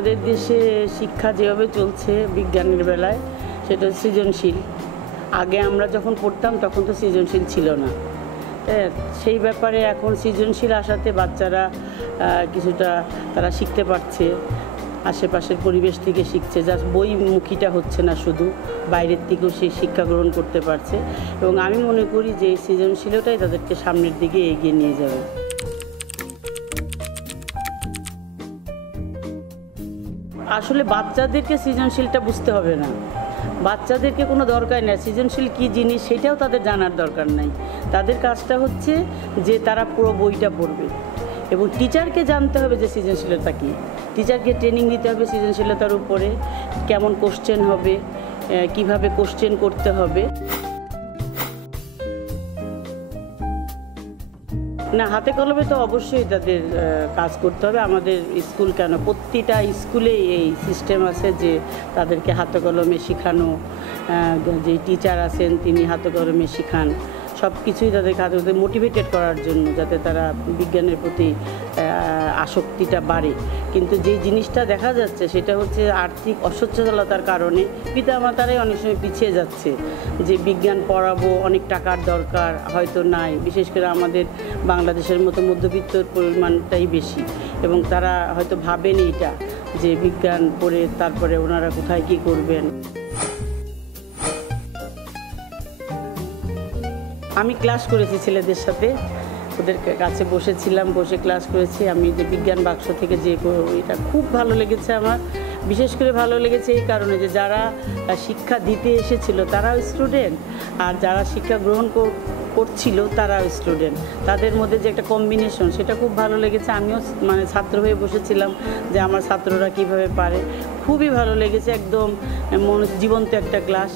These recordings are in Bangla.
আমাদের দেশে শিক্ষা যেভাবে চলছে বিজ্ঞানের বেলায় সেটা সৃজনশীল। আগে আমরা যখন পড়তাম তখন তো সৃজনশীল ছিল না। সেই ব্যাপারে এখন সৃজনশীল আসাতে বাচ্চারা কিছুটা তারা শিখতে পারছে, আশেপাশের পরিবেশ থেকে শিখছে, জাস্ট বইমুখীটা হচ্ছে না, শুধু বাইরের থেকেও সেই শিক্ষা গ্রহণ করতে পারছে। এবং আমি মনে করি যে এই সৃজনশীলতাই তাদেরকে সামনের দিকে এগিয়ে নিয়ে যাবে। আসলে বাচ্চাদেরকে সৃজনশীলটা বুঝতে হবে না, বাচ্চাদেরকে কোনো দরকার নেই, সৃজনশীল কী জিনিস সেটাও তাদের জানার দরকার নাই। তাদের কাজটা হচ্ছে যে তারা পুরো বইটা পড়বে এবং টিচারকে জানতে হবে যে সৃজনশীলতা কী। টিচারকে ট্রেনিং দিতে হবে সৃজনশীলতার উপরে, কেমন কোশ্চেন হবে, কিভাবে কোশ্চেন করতে হবে। না, হাতে কলমে তো অবশ্যই তাদের কাজ করতে হবে। আমাদের স্কুল কেন, প্রতিটা স্কুলেই এই সিস্টেম আছে যে তাদেরকে হাতে কলমে শেখানো, যে টিচার আছেন তিনি হাতে কলমে শেখান, সব কিছুই তাদেরকে হাতে কলমে মোটিভেটেড করার জন্য, যাতে তারা বিজ্ঞানের প্রতি আসক্তিটা বাড়ে। কিন্তু যেই জিনিসটা দেখা যাচ্ছে সেটা হচ্ছে আর্থিক অসচ্ছলতার কারণে পিতামাতারাই অনেক সময় পিছিয়ে যাচ্ছে, যে বিজ্ঞান পড়াবো, অনেক টাকার দরকার হয়তো নাই, বিশেষ করে আমাদের বাংলাদেশের মতো মধ্যবিত্তর পরিমাণটাই বেশি, এবং তারা হয়তো ভাবেন এটা যে বিজ্ঞান পড়ে তারপরে ওনারা কোথায় কী করবেন। আমি ক্লাস করেছি ছেলেদের সাথে, ওদের কাছে বসেছিলাম, বসে ক্লাস করেছি। আমি যে বিজ্ঞান বাক্স থেকে যে এটা খুব ভালো লেগেছে আমার, বিশেষ করে ভালো লেগেছে এই কারণে যে যারা শিক্ষা দিতে এসেছিল তারাও স্টুডেন্ট, আর যারা শিক্ষা গ্রহণ করছিল তারাও স্টুডেন্ট, তাদের মধ্যে যে একটা কম্বিনেশন সেটা খুব ভালো লেগেছে। আমিও মানে ছাত্র হয়ে বসেছিলাম যে আমার ছাত্ররা কিভাবে পারে, খুবই ভালো লেগেছে, একদম জীবন্ত একটা ক্লাস।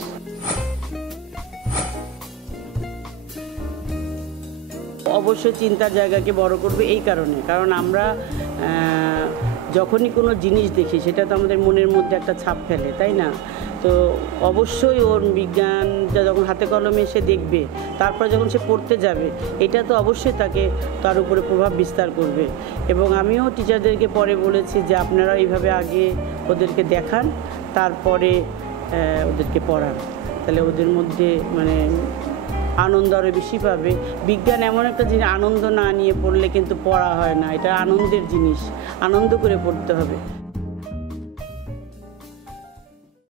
অবশ্যই চিন্তার জায়গাকে বড় করবে এই কারণে, কারণ আমরা যখনই কোনো জিনিস দেখি সেটা তো আমাদের মনের মধ্যে একটা ছাপ ফেলে, তাই না? তো অবশ্যই ওর বিজ্ঞানটা যখন হাতে কলমে এসে দেখবে, তারপরে যখন সে পড়তে যাবে, এটা তো অবশ্যই তার উপরে প্রভাব বিস্তার করবে। এবং আমিও টিচারদেরকে পরে বলেছি যে আপনারা এইভাবে আগে ওদেরকে দেখান, তারপরে ওদেরকে পড়ান, তাহলে ওদের মধ্যে মানে আনন্দ আরও বেশি পাবে। বিজ্ঞান এমন একটা জিনিস, আনন্দ না নিয়ে পড়লে কিন্তু পড়া হয় না, এটা আনন্দের জিনিস, আনন্দ করে পড়তে হবে।